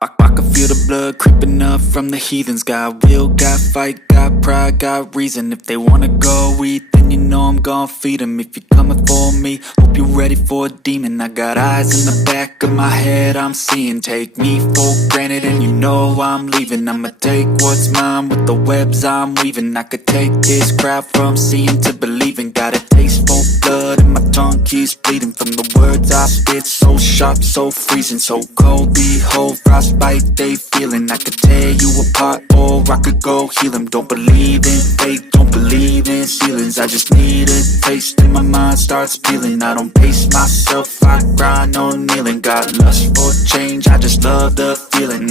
I can feel the blood creeping up from the heathens. Got will, got fight, got pride, got reason. If they wanna go eat, then you know I'm gon' feed them. If you're coming for me, hope you're ready for a demon. I got eyes in the back of my head, I'm seeing. Take me for granted and you know I'm leaving. I'ma take what's mine with the webs I'm weaving. I could take this crowd from seeing to believing. Got a taste for blood and my tongue keeps bleeding from the words I spit. So sharp, so freezing, so cold. Behold, frostbite they feeling. I could tear you apart or I could go heal them. Don't believe in fate, don't believe in ceilings. I just need a taste and my mind starts peeling. I don't pace myself, I grind on kneeling. Got lust for change, I just love the feeling.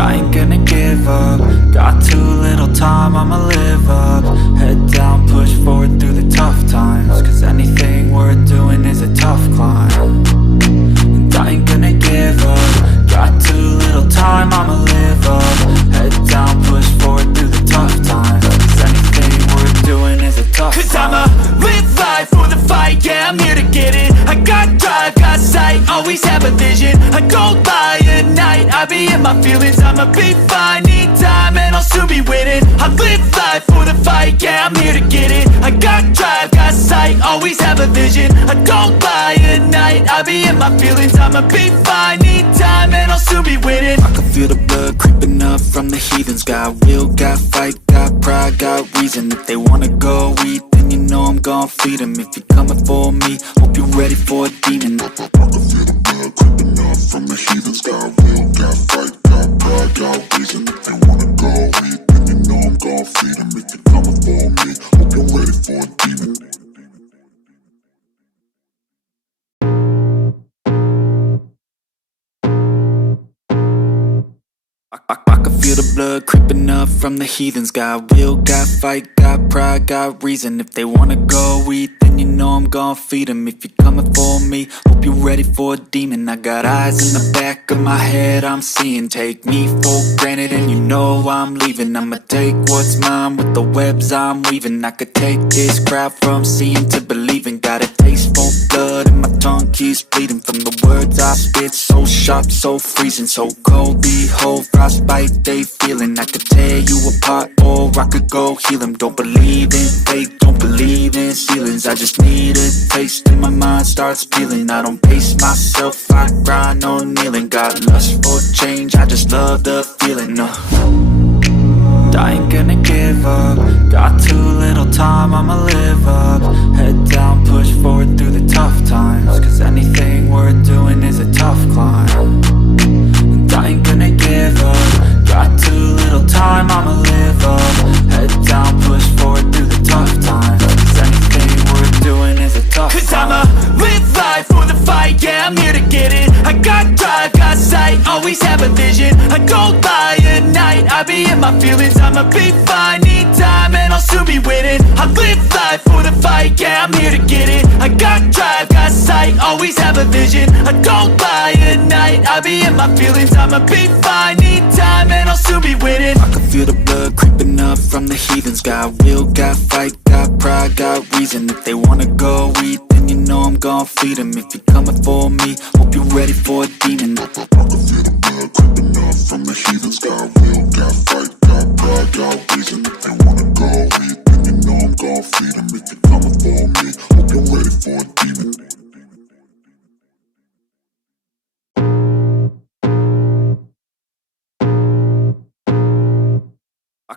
I ain't gonna give up. Got too little time, I'ma live up. Head down, push forward through the tough times. Cause anything worth doing is a tough climb. And I ain't gonna give up. Got too little time, I'ma live up. Head down, push forward through the tough times. Cause anything worth doing is a tough climb. Cause I'ma live life for the fight, yeah, I'm here to get it. I got drive, got sight, always have a vision. I go by at night, I be in my feelings. I'ma be fine, need time and I'll soon be winning. I live life for the fight, yeah, I'm here to get it. I got drive, got sight, always have a vision. I go by at night, I be in my feelings. I'ma be fine, need time and I'll soon be winning. I can feel the blood creeping up from the heathens. Got will, got fight, got pride, got reason. If they wanna go eat, then you know I'm gon' feed them. If you're coming for me, hope you're ready for a demon. I can feel the blood creeping up from the heathens. Got will, got fight, got pride, got reason. If they wanna go eat, then you know I'm gon' feed them. If you're coming for me, hope you're ready for a demon. I can feel the blood creeping up from the heathens. Got will, got fight, got pride, got reason. If they wanna go eat, then you know I'm gon' feed them. If you're coming for me, hope you're ready for a demon. I got eyes in the back of my head, I'm seeing. Take me for granted and you know I'm leaving. I'ma take what's mine with the webs I'm weaving. I could take this crowd from seeing to believing. Got a taste for blood and my tongue keeps bleeding from the words I spit. So sharp, so freezing, so cold. Behold, frostbite they feeling. I could tear you apart or I could go heal them. Don't believe in fate, don't believe in ceilings. I just need a taste and my mind starts peeling. I don't pace myself, I grind on kneeling. Got lust for change, I just love the feeling. I ain't gonna give up. Got too little time, I'ma live up. Head down, push forward through the tough times. Cause anything worth doing is a tough climb. And I ain't gonna give up. Got too little time, I'ma live up. Head down, push forward through the tough times. Cause anything worth doing is a tough climb. Cause I'ma live life for the fight, yeah, I'm here to get it. I got drive, got sight, always have a vision. I go by at night, I be in my feelings. I'ma be fine, need time and I'll soon be winning. I live life for the fight, yeah, I'm here to get it. I got drive, got sight, always have a vision. I go by at night, I be in my feelings. I'ma be fine, need time and I'll soon be winning. I can feel the blood creeping up from the heathens. Got will, got fight, got pride, got reason. If they wanna go eat, then you know I'm gon' feed them. If you're coming for me, hope you're ready for a demon. I can feel the blood creeping up from the heathens. Got will, got fight, got pride, got reason. If they wanna go eat, then you know I'm gon' feed them. If you're coming for me, hope you're ready for a demon.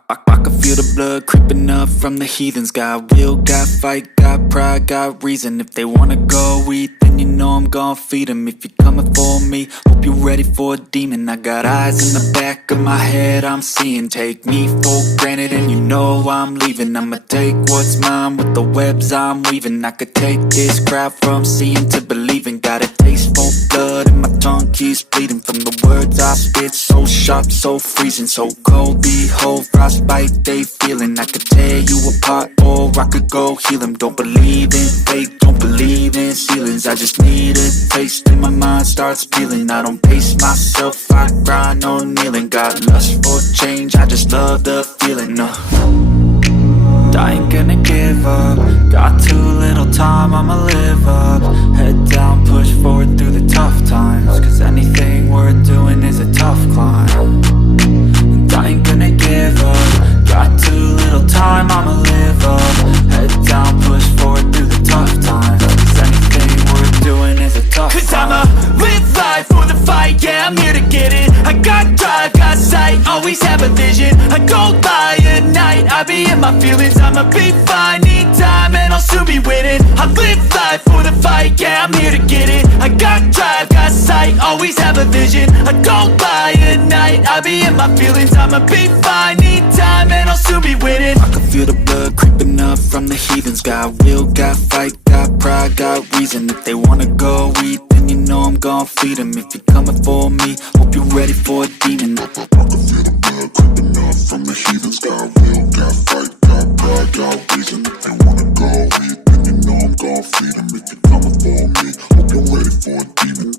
I can feel the blood creeping up from the heathens. Got will, got fight, got pride, got reason. If they wanna go eat, then you know I'm gon' feed them. If you're coming for me, hope you're ready for a demon. I got eyes in the back of my head, I'm seeing. Take me for granted and you know I'm leaving. I'ma take what's mine with the webs I'm weaving. I could take this crowd from seeing to believing. Got a taste for blood and my tongue keeps bleeding from the words I spit. So sharp, so freezing, so cold. Behold, frostbite they feeling. I could tear you apart or I could go heal them. Don't believe in fate, don't believe in ceilings. I just need a taste and my mind starts peeling. I don't pace myself, I grind on kneeling. Got lust for change, I just love the feeling. I ain't gonna give up. Got too little time, I'ma live up. Head down, push forward through the tough times. Cause anything worth a tough climb, and I ain't gonna give up. Got too little time, I'ma live up. Head down, push forward through the tough times, 'cause anything worth doing is a tough climb. 'Cause I'ma live life for the fight, yeah, I'm here to get it. I got drive, got sight, always have a vision. I go by at night, I be in my feelings. I'ma be fine, need time, and I'll soon be winning. I live life for the fight, yeah, I'm here to get it. I got drive, got sight, always have a vision. I go by at night, I be in my feelings. I'ma be fine, need time, and I'll soon be winning. I can feel the blood creeping up from the heathens. Got will, got fight, got pride, got reason. If they wanna go eat, then you know I'm gon' feed them. If you're coming for me, hope you're ready for a demon. I can feel the blood creeping up from the heathens. Got will, got fight, got pride, got reason. If they wanna go eat, then you know I'm gon' feed them. If you're coming for me, hope you're ready for a demon.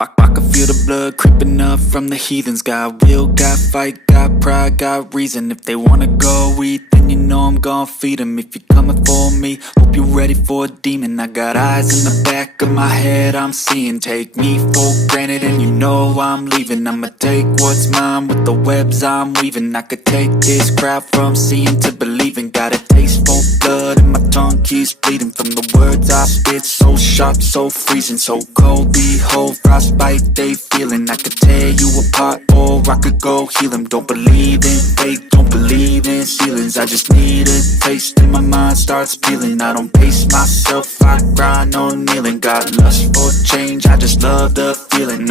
I can feel the blood creeping up from the heathens. Got will, got fight, got pride, got reason. If they wanna go eat, then you know I'm gon' feed them. If you're coming for me, hope you're ready for a demon. I got eyes in the back of my head, I'm seeing. Take me for granted and you know I'm leaving. I'ma take what's mine with the webs I'm weaving. I could take this crowd from seeing to believing. Got a taste for blood and my tongue keeps bleeding from the words I spit. So sharp, so freezing, so cold. Behold, frostbite they feeling. I could tear you apart or I could go heal them. Don't believe in fate, don't believe in ceilings. I just need a taste and my mind starts peeling. I don't pace myself, I grind on kneeling. Got lust for change, I just love the feeling.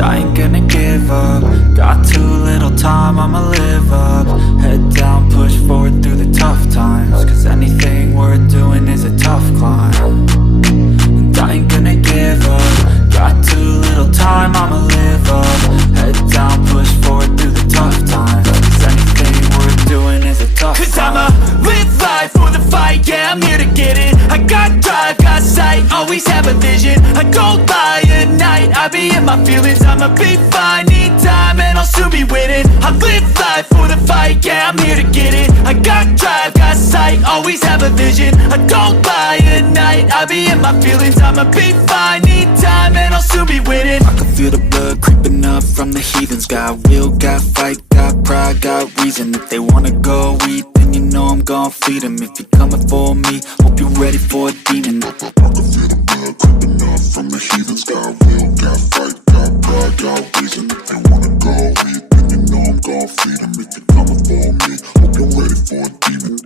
I ain't gonna give up. Got too little time, I'ma live up. Head down, push forward through the tough times, 'cause anything worth doing is a tough climb, and I ain't gonna give up. Got too little time, I'ma live up. Head down, push forward through the tough times, 'cause anything worth doing is a tough climb. 'Cause I'ma live life for the fight, yeah, I'm here to get it. I got drive, got sight, always have a vision. I go by at night, I be in my feelings. I'ma be fine, need time, and I'll soon be winning. I live life for the fight, yeah, I'm here to get it. I got drive, got sight, always have a vision. I go by at night, I be in my feelings. I'ma be fine, need time, and I'll soon be winning. I can feel the blood creeping up from the heathens. Got will, got fight, got pride, got reason. If they wanna go eat, then you know I'm gon' feed them. If you're coming for me, hope you're ready for a demon. I can feel the blood creeping up from the heathens. Got will, got fight, got pride, got reason. If they wanna go eat, then you know I'm gon' feed them. If you're coming for me, hope you're ready for a demon.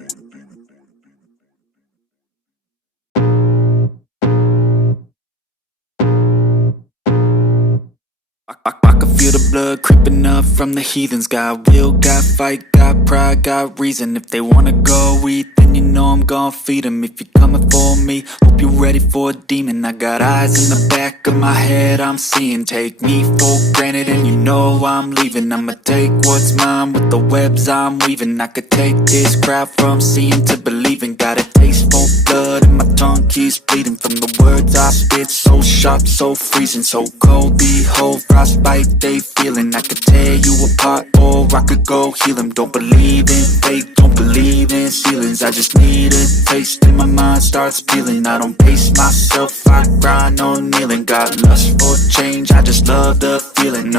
I can feel the blood creeping up from the heathens. Got will, got fight, got pride, got reason. If they wanna go eat, then you know I'm gon' feed them. If you're coming for me, hope you're ready for a demon. I got eyes in the back of my head, I'm seeing. Take me for granted and you know I'm leaving. I'ma take what's mine with the webs I'm weaving. I could take this crowd from seeing to believing. Got a taste for blood and my tongue keeps bleeding from the words I spit. So sharp, so freezing, so cold. Behold, frostbite they feeling. I could tear you apart or I could go heal them. Don't believe in fate, don't believe in ceilings. I just need a taste and my mind starts peeling. I don't pace myself, I grind on kneeling. Got lust for change, I just love the feeling.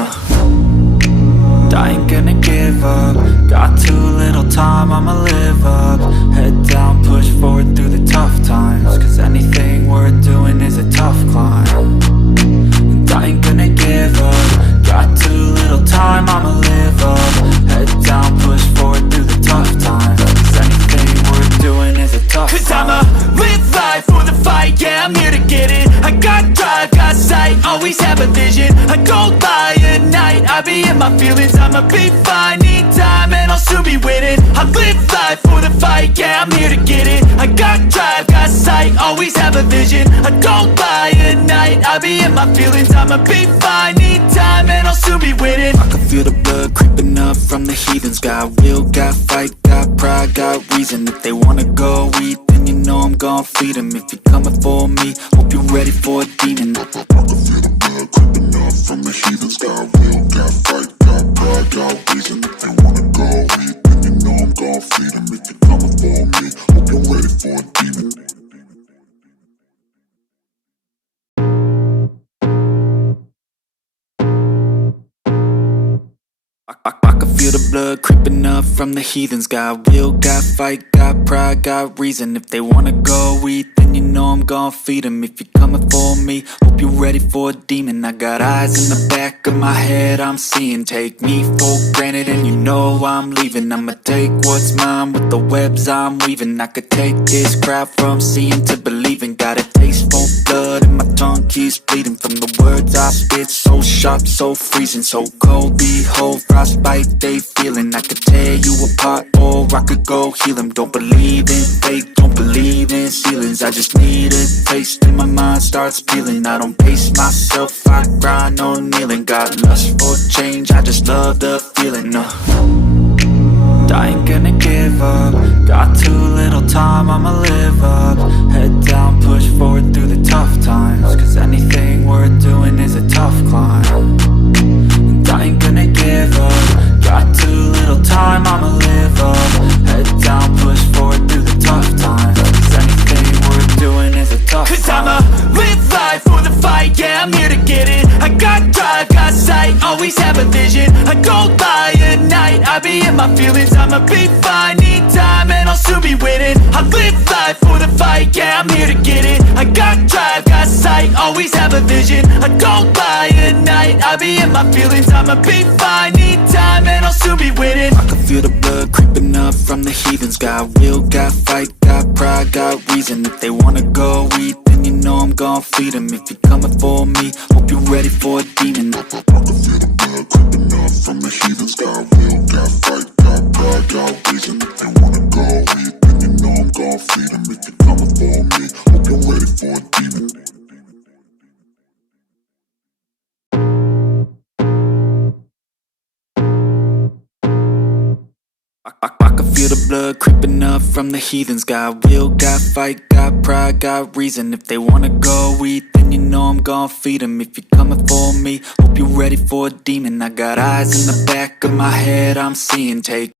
I ain't gonna give up. Got too little time, I'ma live up. Head down, push forward through the tough times, 'cause anything worth doing is a tough climb, and I ain't gonna give up. Got too little time, I'ma live up. Head down, push forward through the tough times, 'cause anything worth doing is a tough climb. 'Cause I'ma live life for the fight, yeah, I'm here to get it. I got drive, got sight, always have a vision. I go by at night, I be in my feelings. I'ma be fine, need time, and I'll soon be winning. I live life for the fight, yeah, I'm here to get it. I got drive, got sight, always have a vision. I go by at night, I be in my feelings. I'ma be fine, need time, and I'll soon be winning. I can feel the blood creeping up from the heathens. Got will, got fight, got pride, got reason. If they wanna go eat, then you know I'm gon' feed them. If you're coming for me, hope you're ready for a demon. I can feel the blood creeping up from the heathens. Got will, got fight, got pride, got reason. If they wanna go eat, then you know I'm gon' feed them. If you're coming for me, I can feel the blood creeping up from the heathens. Got will, got fight, got pride, got reason. If they wanna go eat, then you know I'm gon' feed them. If you're coming for me, hope you're ready for a demon. I got eyes in the back of my head, I'm seeing. Take me for granted and you know I'm leaving. I'ma take what's mine with the webs I'm weaving. I could take this crowd from seeing to believing. Got a taste for blood and my tongue keeps bleeding. From the words I spit, so sharp, so freezing, so cold. Behold, frostbite they feeling. I could tear you apart or I could go heal them. Don't believe in fate, don't believe in ceilings. I just need a taste and my mind starts peeling. I don't pace myself, I grind on kneeling. Got lust for change, I just love the feeling. I ain't gonna give up. Got too little time, I'ma live up. Head down, push forward through the tough times. Cause anything worth doing is a tough climb. And I ain't gonna give up. Got too little time, I'ma live up. Head down, push forward through the tough times. Cause anything worth doing is a tough climb. Cause I'ma live life for the fight, yeah, I'm here to get it. I got drive, got sight, always have a vision. I go by at night, I be in my feelings. I'ma be fine, need time and I'll soon be winning. I live life for the fight, yeah, I'm here to get it. I got drive, got sight, always have a vision. I go by at night, I be in my feelings. I'ma be fine, need time and I'll soon be winning. I can feel the blood creeping up from the heathens. Got will, got fight, got pride, got reason. If they wanna go eat, then you know I'm gon' feed them. If you're coming for me, hope you're ready for a demon. I can feel the blood creeping up from the heathens. Got will, got fight, got pride, got reason. If they wanna go eat, then you know I'm gon' feed them. If you're coming for me, hope you're ready for a demon. I can feel the blood creeping up from the heathens. Got will, got fight, got pride, got reason. If they wanna go eat, then you know I'm gon' feed them. If you're coming for me, hope you're ready for a demon. I got eyes in the back of my head, I'm seeing. Take